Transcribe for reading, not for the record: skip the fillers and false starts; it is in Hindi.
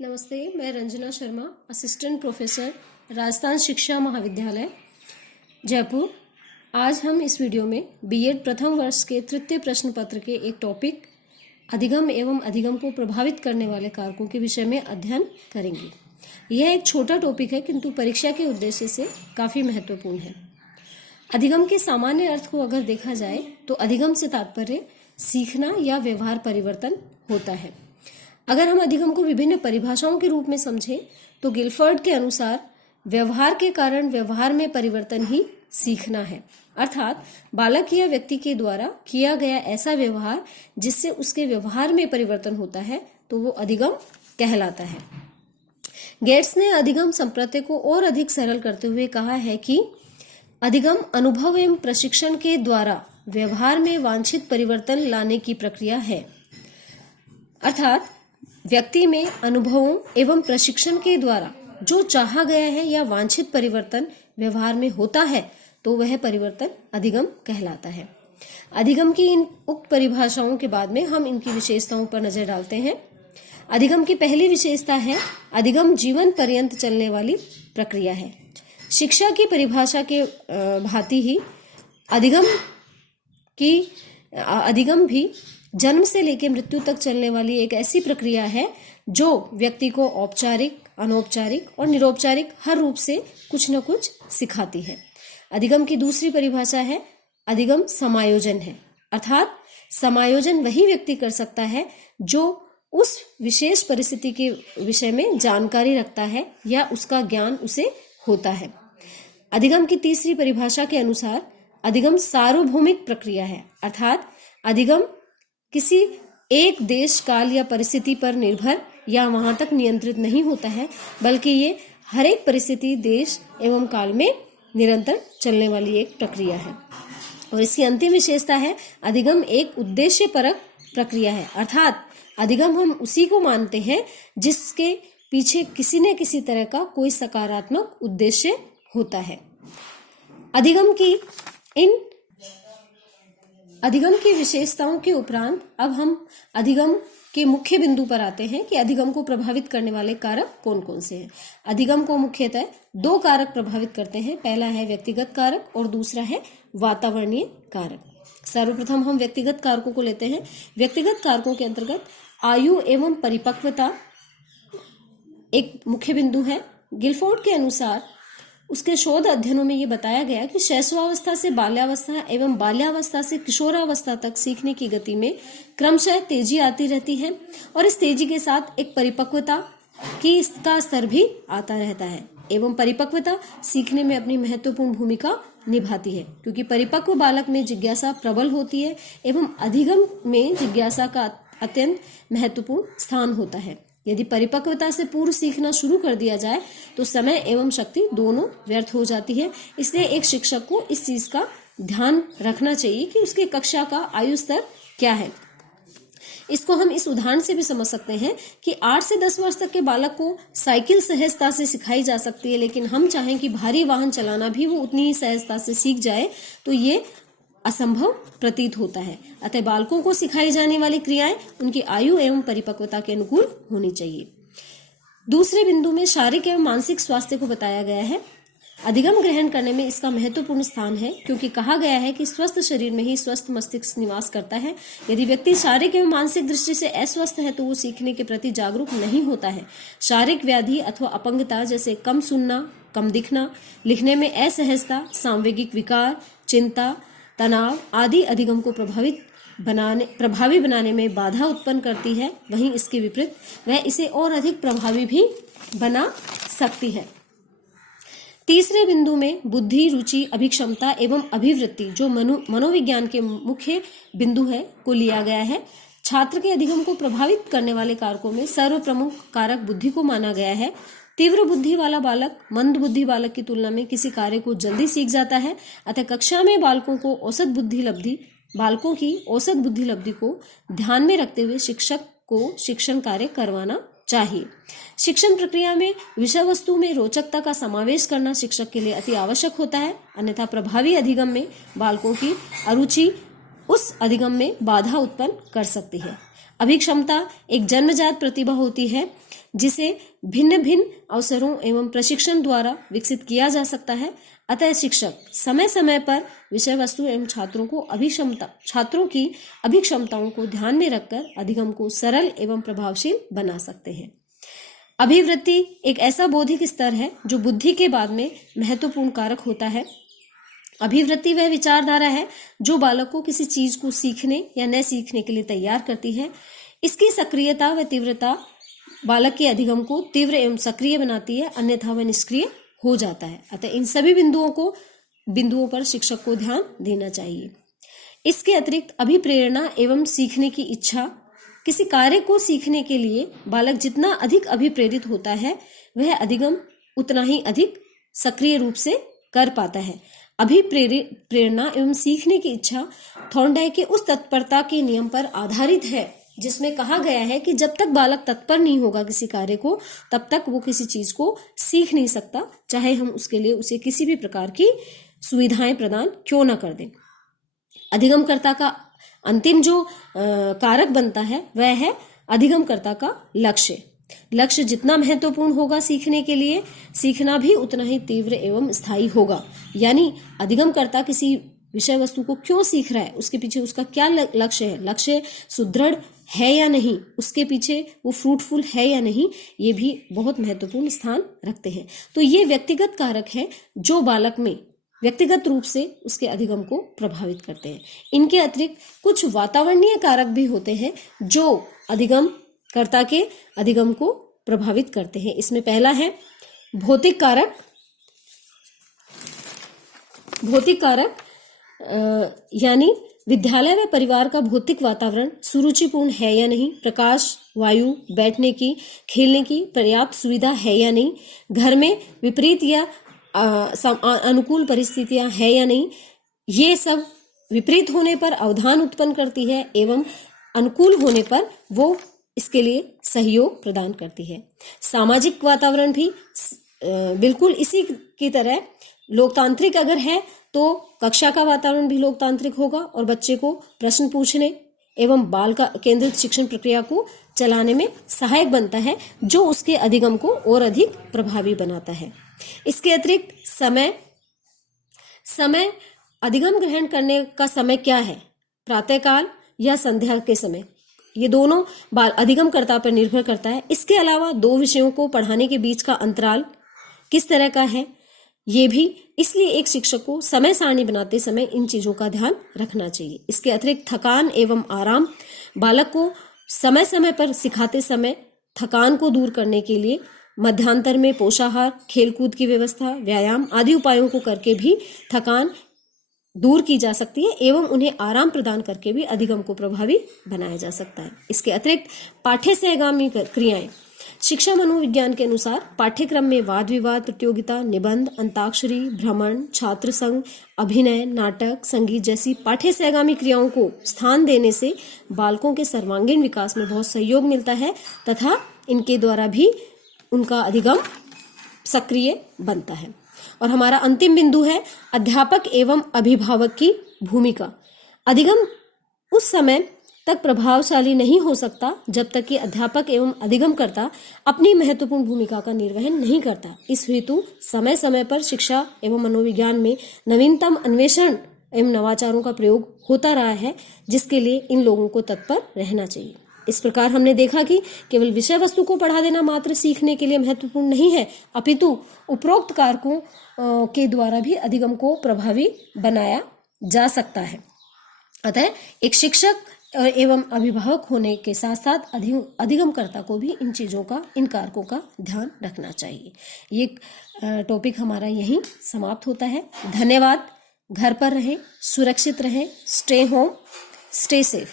नमस्ते, मैं रंजना शर्मा, असिस्टेंट प्रोफेसर, राजस्थान शिक्षा महाविद्यालय, जयपुर। आज हम इस वीडियो में बीएड प्रथम वर्ष के तृतीय प्रश्न पत्र के एक टॉपिक अधिगम एवं अधिगम को प्रभावित करने वाले कारकों के विषय में अध्ययन करेंगे। यह एक छोटा टॉपिक है, किंतु परीक्षा के उद्देश्य से काफ़ी महत्वपूर्ण है। अधिगम के सामान्य अर्थ को अगर देखा जाए तो अधिगम से तात्पर्य सीखना या व्यवहार परिवर्तन होता है। अगर हम अधिगम को विभिन्न परिभाषाओं के रूप में समझें तो गिलफर्ड के अनुसार व्यवहार के कारण व्यवहार में परिवर्तन ही सीखना है, अर्थात बालक या व्यक्ति के द्वारा किया गया ऐसा व्यवहार जिससे उसके व्यवहार में परिवर्तन होता है तो वो अधिगम कहलाता है। गेट्स ने अधिगम संप्रत्यय को और अधिक सरल करते हुए कहा है कि अधिगम अनुभव एवं प्रशिक्षण के द्वारा व्यवहार में वांछित परिवर्तन लाने की प्रक्रिया है, अर्थात व्यक्ति में अनुभवों एवं प्रशिक्षण के द्वारा जो चाहा गया है या वांछित परिवर्तन व्यवहार में होता है तो वह परिवर्तन अधिगम कहलाता है। अधिगम की इन उक्त परिभाषाओं के बाद में हम इनकी विशेषताओं पर नजर डालते हैं। अधिगम की पहली विशेषता है अधिगम जीवन पर्यंत चलने वाली प्रक्रिया है। शिक्षा की परिभाषा के भांति ही अधिगम भी जन्म से लेकर मृत्यु तक चलने वाली एक ऐसी प्रक्रिया है जो व्यक्ति को औपचारिक, अनौपचारिक और निरौपचारिक हर रूप से कुछ न कुछ सिखाती है। अधिगम की दूसरी परिभाषा है अधिगम समायोजन है, अर्थात समायोजन वही व्यक्ति कर सकता है जो उस विशेष परिस्थिति के विषय में जानकारी रखता है या उसका ज्ञान उसे होता है। अधिगम की तीसरी परिभाषा के अनुसार अधिगम सार्वभौमिक प्रक्रिया है, अर्थात अधिगम किसी एक देश, काल या परिस्थिति पर निर्भर या वहां तक नियंत्रित नहीं होता है, बल्कि ये हर एक परिस्थिति, देश एवं काल में निरंतर चलने वाली एक प्रक्रिया है। और इसकी अंतिम विशेषता है अधिगम एक उद्देश्यपरक प्रक्रिया है, अर्थात अधिगम हम उसी को मानते हैं जिसके पीछे किसी न किसी तरह का कोई सकारात्मक उद्देश्य होता है। अधिगम की विशेषताओं के उपरांत अब हम अधिगम के मुख्य बिंदु पर आते हैं कि अधिगम को प्रभावित करने वाले कारक कौन कौन से हैं। अधिगम को मुख्यतः दो कारक प्रभावित करते हैं, पहला है व्यक्तिगत कारक और दूसरा है वातावरणीय कारक। सर्वप्रथम हम व्यक्तिगत कारकों को लेते हैं। व्यक्तिगत कारकों के अंतर्गत आयु एवं परिपक्वता एक मुख्य बिंदु है। गिलफोर्ड के अनुसार उसके शोध अध्ययनों में ये बताया गया कि शैशवावस्था से बाल्यावस्था एवं बाल्यावस्था से किशोरावस्था तक सीखने की गति में क्रमशः तेजी आती रहती है और इस तेजी के साथ एक परिपक्वता की इसका स्तर भी आता रहता है एवं परिपक्वता सीखने में अपनी महत्वपूर्ण भूमिका निभाती है, क्योंकि परिपक्व बालक में जिज्ञासा प्रबल होती है एवं अधिगम में जिज्ञासा का अत्यंत महत्वपूर्ण स्थान होता है। यदि परिपक्वता से पूर्व सीखना शुरू कर दिया जाए तो समय एवं शक्ति दोनों व्यर्थ हो जाती है। इसलिए एक शिक्षक को इस चीज का ध्यान रखना चाहिए कि उसके कक्षा का आयु स्तर क्या है। इसको हम इस उदाहरण से भी समझ सकते हैं कि 8 से 10 वर्ष तक के बालक को साइकिल सहजता से सिखाई जा सकती है, लेकिन हम चाहें कि भारी वाहन चलाना भी वो उतनी ही सहजता से सीख जाए तो ये असंभव प्रतीत होता है। अतः बालकों को सिखाई जाने वाली क्रियाएं उनकी आयु एवं परिपक्वता के अनुकूल होनी चाहिए। दूसरे बिंदु में शारीरिक एवं मानसिक स्वास्थ्य को बताया गया है। अधिगम ग्रहण करने में इसका महत्वपूर्ण स्थान है, क्योंकि कहा गया है कि स्वस्थ शरीर में ही स्वस्थ मस्तिष्क निवास करता है। यदि व्यक्ति शारीरिक एवं मानसिक दृष्टि से अस्वस्थ है तो वो सीखने के प्रति जागरूक नहीं होता है। शारीरिक व्याधि अथवा अपंगता जैसे कम सुनना, कम दिखना, लिखने में असहजता, सांवेगिक विकार, चिंता, तनाव आदि अधिगम को प्रभावी बनाने में बाधा उत्पन्न करती है। वहीं इसके विपरीत वह इसे और अधिक प्रभावी भी बना सकती है। तीसरे बिंदु में बुद्धि, रुचि, अभिक्षमता एवं अभिवृत्ति जो मनोविज्ञान के मुख्य बिंदु है को लिया गया है। छात्र के अधिगम को प्रभावित करने वाले कारकों में सर्वप्रमुख कारक बुद्धि को माना गया है। तीव्र बुद्धि वाला बालक मंद बुद्धि बालक की तुलना में किसी कार्य को जल्दी सीख जाता है। अतः कक्षा में बालकों की औसत बुद्धि लब्धि को ध्यान में रखते हुए शिक्षक को शिक्षण कार्य करवाना चाहिए। शिक्षण प्रक्रिया में विषय वस्तु में रोचकता का समावेश करना शिक्षक के लिए अति आवश्यक होता है, अन्यथा प्रभावी अधिगम में बालकों की अरुचि उस अधिगम में बाधा उत्पन्न कर सकती है। अभिक्षमता एक जन्मजात प्रतिभा होती है जिसे भिन्न भिन्न अवसरों एवं प्रशिक्षण द्वारा विकसित किया जा सकता है। अतः शिक्षक समय समय पर विषय वस्तु एवं छात्रों की अभिक्षमताओं को ध्यान में रखकर अधिगम को सरल एवं प्रभावशील बना सकते हैं। अभिवृत्ति एक ऐसा बौद्धिक स्तर है जो बुद्धि के बाद में महत्वपूर्ण कारक होता है। अभिवृत्ति वह विचारधारा है जो बालक को किसी चीज को सीखने या न सीखने के लिए तैयार करती है। इसकी सक्रियता व तीव्रता बालक के अधिगम को तीव्र एवं सक्रिय बनाती है, अन्यथा वह निष्क्रिय हो जाता है। अतः इन सभी बिंदुओं पर शिक्षक को ध्यान देना चाहिए। इसके अतिरिक्त अभिप्रेरणा एवं सीखने की इच्छा, किसी कार्य को सीखने के लिए बालक जितना अधिक अभिप्रेरित होता है वह अधिगम उतना ही अधिक सक्रिय रूप से कर पाता है। अभिप्रेरणा एवं सीखने की इच्छा थॉर्नडाइक के उस तत्परता के नियम पर आधारित है जिसमें कहा गया है कि जब तक बालक तत्पर नहीं होगा किसी कार्य को तब तक वो किसी चीज को सीख नहीं सकता, चाहे हम उसके लिए उसे किसी भी प्रकार की सुविधाएं प्रदान क्यों न कर दें। अधिगमकर्ता का अंतिम जो कारक बनता है वह है अधिगमकर्ता का लक्ष्य। लक्ष्य जितना महत्वपूर्ण होगा सीखने के लिए, सीखना भी उतना ही तीव्र एवं स्थायी होगा। यानी अधिगमकर्ता किसी विषय वस्तु को क्यों सीख रहा है, उसके पीछे उसका क्या लक्ष्य है, लक्ष्य सुदृढ़ है या नहीं, उसके पीछे वो फ्रूटफुल है या नहीं, ये भी बहुत महत्वपूर्ण स्थान रखते हैं। तो ये व्यक्तिगत कारक है जो बालक में व्यक्तिगत रूप से उसके अधिगम को प्रभावित करते हैं। इनके अतिरिक्त कुछ वातावरणीय कारक भी होते हैं जो अधिगमकर्ता के अधिगम को प्रभावित करते हैं। इसमें पहला है भौतिक कारक यानी विद्यालय व परिवार का भौतिक वातावरण सुरुचिपूर्ण है या नहीं, प्रकाश, वायु, बैठने की, खेलने की पर्याप्त सुविधा है या नहीं, घर में विपरीत या अनुकूल परिस्थितियां है या नहीं। ये सब विपरीत होने पर अवधान उत्पन्न करती है एवं अनुकूल होने पर वो इसके लिए सहयोग प्रदान करती है। सामाजिक वातावरण भी बिल्कुल इसी की तरह लोकतांत्रिक अगर है तो कक्षा का वातावरण भी लोकतांत्रिक होगा और बच्चे को प्रश्न पूछने एवं बाल का केंद्रित शिक्षण प्रक्रिया को चलाने में सहायक बनता है, जो उसके अधिगम को और अधिक प्रभावी बनाता है। इसके अतिरिक्त समय अधिगम ग्रहण करने का समय क्या है, प्रातःकाल या संध्या के समय, ये दोनों अधिगमकर्ता पर निर्भर करता है। इसके अलावा 2 विषयों को पढ़ाने के बीच का अंतराल किस तरह का है, ये भी, इसलिए एक शिक्षक को समय सारणी बनाते समय इन चीजों का ध्यान रखना चाहिए। इसके अतिरिक्त थकान एवं आराम, बालक को समय समय पर सिखाते समय थकान को दूर करने के लिए मध्यांतर में पोषाहार, खेलकूद की व्यवस्था, व्यायाम आदि उपायों को करके भी थकान दूर की जा सकती है एवं उन्हें आराम प्रदान करके भी अधिगम को प्रभावी बनाया जा सकता है। इसके अतिरिक्त पाठ्य सहगामी क्रियाएं, शिक्षा मनोविज्ञान के अनुसार पाठ्यक्रम में वाद विवाद प्रतियोगिता, निबंध, अंताक्षरी, भ्रमण, छात्र संघ, अभिनय, नाटक, संगीत जैसी पाठ्य सहगामी क्रियाओं को स्थान देने से बालकों के सर्वांगीण विकास में बहुत सहयोग मिलता है तथा इनके द्वारा भी उनका अधिगम सक्रिय बनता है। और हमारा अंतिम बिंदु है अध्यापक एवं अभिभावक की भूमिका। अधिगम उस समय तक प्रभावशाली नहीं हो सकता जब तक कि अध्यापक एवं अधिगमकर्ता अपनी महत्वपूर्ण भूमिका का निर्वहन नहीं करता। इस हेतु समय समय पर शिक्षा एवं मनोविज्ञान में नवीनतम अन्वेषण एवं नवाचारों का प्रयोग होता रहा है, जिसके लिए इन लोगों को तत्पर रहना चाहिए। इस प्रकार हमने देखा कि केवल विषय वस्तु को पढ़ा देना मात्र सीखने के लिए महत्वपूर्ण नहीं है, अपितु उपरोक्त कारकों के द्वारा भी अधिगम को प्रभावी बनाया जा सकता है। अतः एक शिक्षक एवं अभिभावक होने के साथ साथ अधिगमकर्ता को भी इन चीजों का, इन कारकों का ध्यान रखना चाहिए। ये टॉपिक हमारा यहीं समाप्त होता है। धन्यवाद। घर पर रहें, सुरक्षित रहें, स्टे होम, स्टे सेफ।